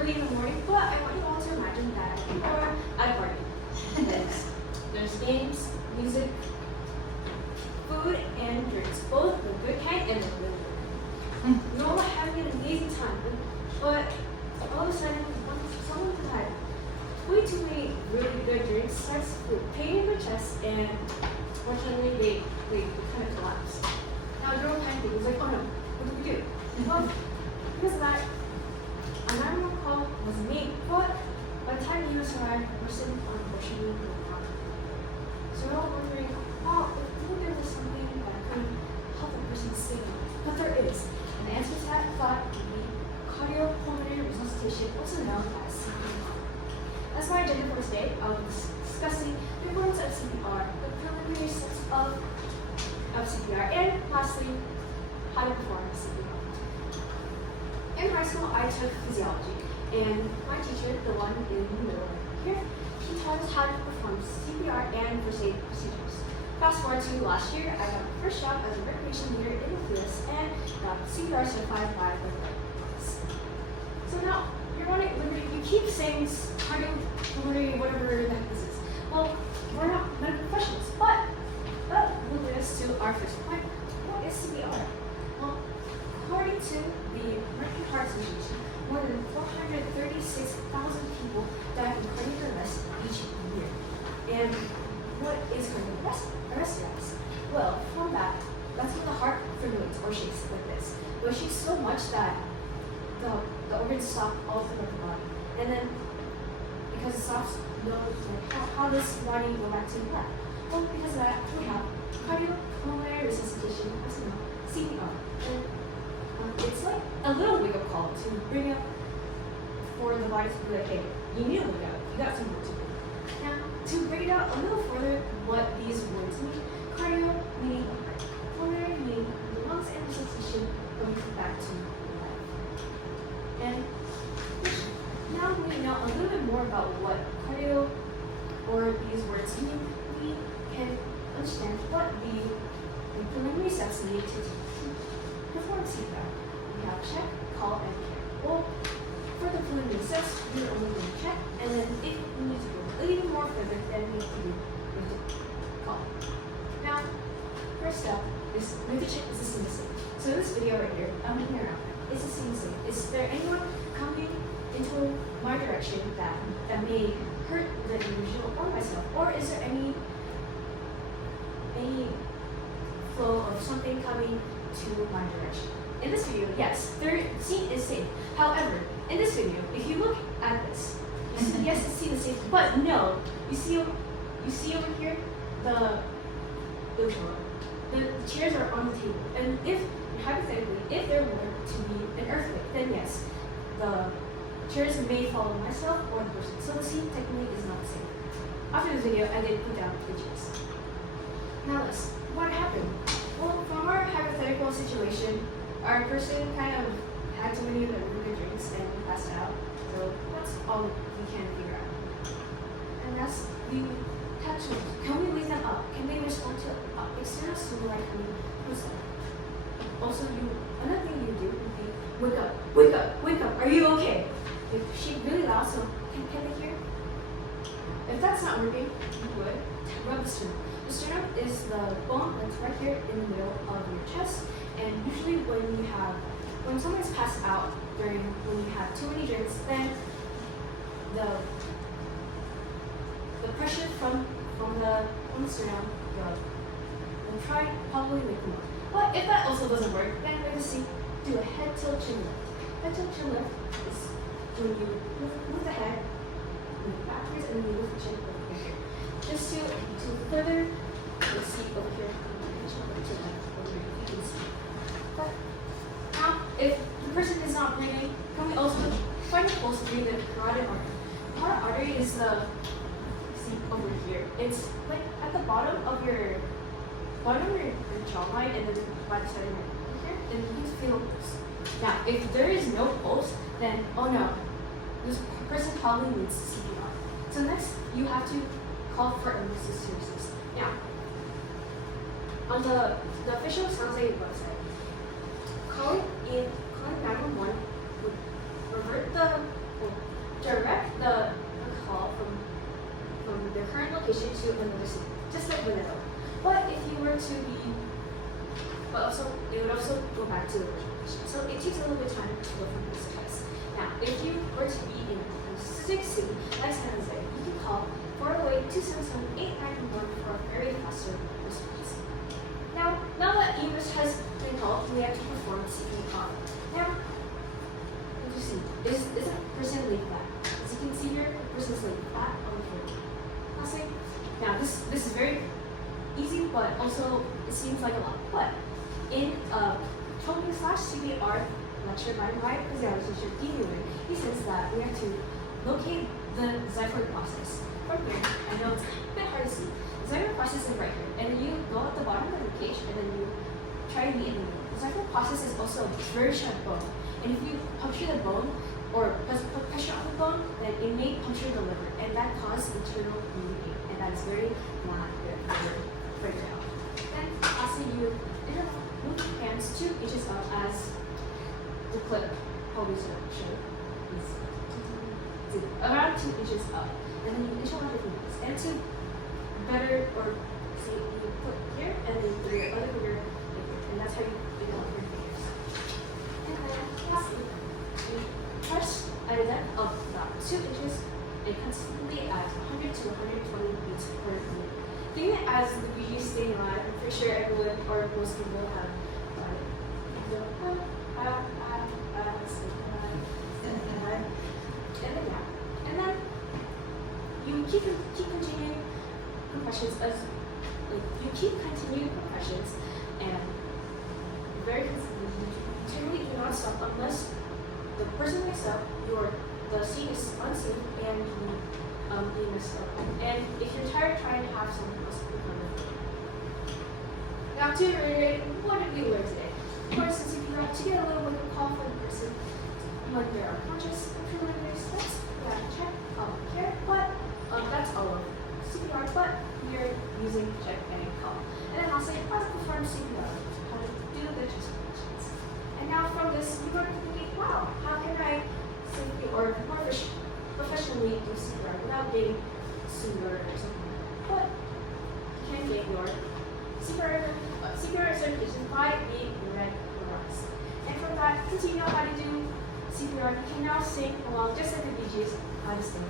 early in the morning, but I want you all to imagine that you are at a party. There's games, music, food, and drinks, both the good kind and the really good kind. You're all having an amazing time, but all of a sudden, someone who had way too many really good drinks starts painting their chest, and fortunately, they kind of collapse. Now, you're all panicking. It's like, oh no, what do we do? Well, because of that, a 911 call was made, but by the time you arrived, the person unfortunately was gone. So we're all wondering, oh, if there was something that could help the person save life. But there is. And the answer to that thought would be cardiopulmonary resuscitation, also known as CPR. That's my agenda for today. I'll be discussing the importance of CPR, the preliminary steps of CPR, and lastly, how to perform CPR. In high school, I took physiology, and my teacher, the one in the middle here, he taught us how to perform CPR and first aid procedures. Fast forward to last year, I got my first job as a recreation leader in the police and got CPR certified by the police. So now, you're wondering, you keep saying cardiopulmonary, whatever the heck this is. Well, we're not medical professionals, but will lead us to our first point. What is CPR? Well, according to the American Heart Association, more than 436,000 people die from cardiac arrest each year. And what is cardiac arrest deaths? Well, from that's when the heart fibrillates or shakes like this. It shakes so much that the organs stop all throughout the body. And then, because it stops, how does the body go back to life? Well, because of that, we have cardiopulmonary resuscitation, as you know, CPR. And it's like a little wake-up call to bring up for the body to be like, hey, you need to wake up. You got some work to do. Now, to break it out a little further, what these words mean: cardio meaning the heart, pulmonary meaning the lungs, and resuscitation going back to life. And now we know a little bit more about what cardio or these words mean. We can understand what the preliminary steps needed to perform CPR. We have check, call, and care. Well, for the preliminary steps, we're only going to check, and then if we need to go a little more further, then we have to call. Now, first step is we have to check the system is safe. So this video right here, I'm looking around. Is the system safe? Is there anyone coming into my direction that may hurt the individual or myself, or is there any flow of something coming to my direction? In this video, yes, the seat is safe. However, in this video, if you look at this, you see, yes, the seat is safe, but no, you see over here, the chairs are on the table, and if hypothetically, if there were to be an earthquake, then yes, the chairs may follow myself or the person. So the seat technically is not safe. After this video, I did put down the chairs. Now what happened? Well, from our hypothetical situation, our person kind of had too many of the really good drinks and passed out. So that's all we can figure out. And that's the touch. Can we wake them up? Can they respond to external stimuli coming close up? Also, another thing you do would be wake up, wake up, wake up. Are you okay? If she really loud, so can they hear? If that's not working, you would rub the sternum. The sternum is the bone that's right here in the middle of your chest, and usually when someone's passed out when you have too many drinks, then the pressure from the sternum will try probably wake them up. But if that also doesn't work, then we're going to do a head tilt chin lift. Head tilt chin lift is when you move the head, move backwards, and then you move the chin over here. Just to further the seat over here, but now, if the person is not breathing, can we also find a pulse through the carotid artery? The carotid artery is the seat over here. It's like at the bottom of your jawline, and then by the side of your here, and you can feel a pulse. Now, if there is no pulse, then oh no, this person probably needs CPR. So next, you have to call for emergency services. Now, on the official San Jose website, calling 911 would revert the to be, but also it would also go back to the original question. So it takes a little bit of time to go from this to this. Now, if you were to be in a specific city like San Jose, you can call 408-277-8911 for a very faster response. Now that EMS has been called, we have to perform CPR. Now, what do you see? Is a person laying flat? As you can see here, the person's laying flat on the floor. Classic. Now, this is very easy, but also it seems like a lot. But in COMM/CPR lecture by my physiology teacher, D. Newman, he says that we have to locate the xiphoid process. From here, I know it's a bit hard to see. The xiphoid process is right here, and then you go at the bottom of the page, and then you try to meet in the middle. The xiphoid process is also a very sharp bone, and if you puncture the bone or put pressure on the bone, then it may puncture the liver, and that causes internal bleeding, and that is very not good for your health. Then, lastly, you move your hands 2 inches up as the clip probably show is around 2 inches up, and then you interlock your fingers. And to better, or say you put here, and then put your other finger here, and that's how you interlock your fingers. And then lastly, you press at a depth of about 2 inches and consistently at 100 to 120 beats per minute. Think of it as the Bee Gees staying alive. I'm pretty sure everyone or most people have done it. So, and then you keep continuing compressions and very consistently. You generally do not stop unless the person wakes up, the seat is unsafe, and you mess up. And if you're tired, try and have someone else become it. Now to reiterate, what did we learn today? Of course, since if you have to get a little wake-up call for the person when they are conscious, preliminary steps, we have to check, care, but that's all of CPR, but we are using check and call. And then lastly, how to perform CPR, how to do the chest positions. And now from this, you're going to think, wow, how can I safely or more professionally do CPR without getting sued or something like that? But you can get your CPR certification by being Red Cross. And from that, since you know how to do CPR, you can now sing along just like the Bee Gees, how to sing.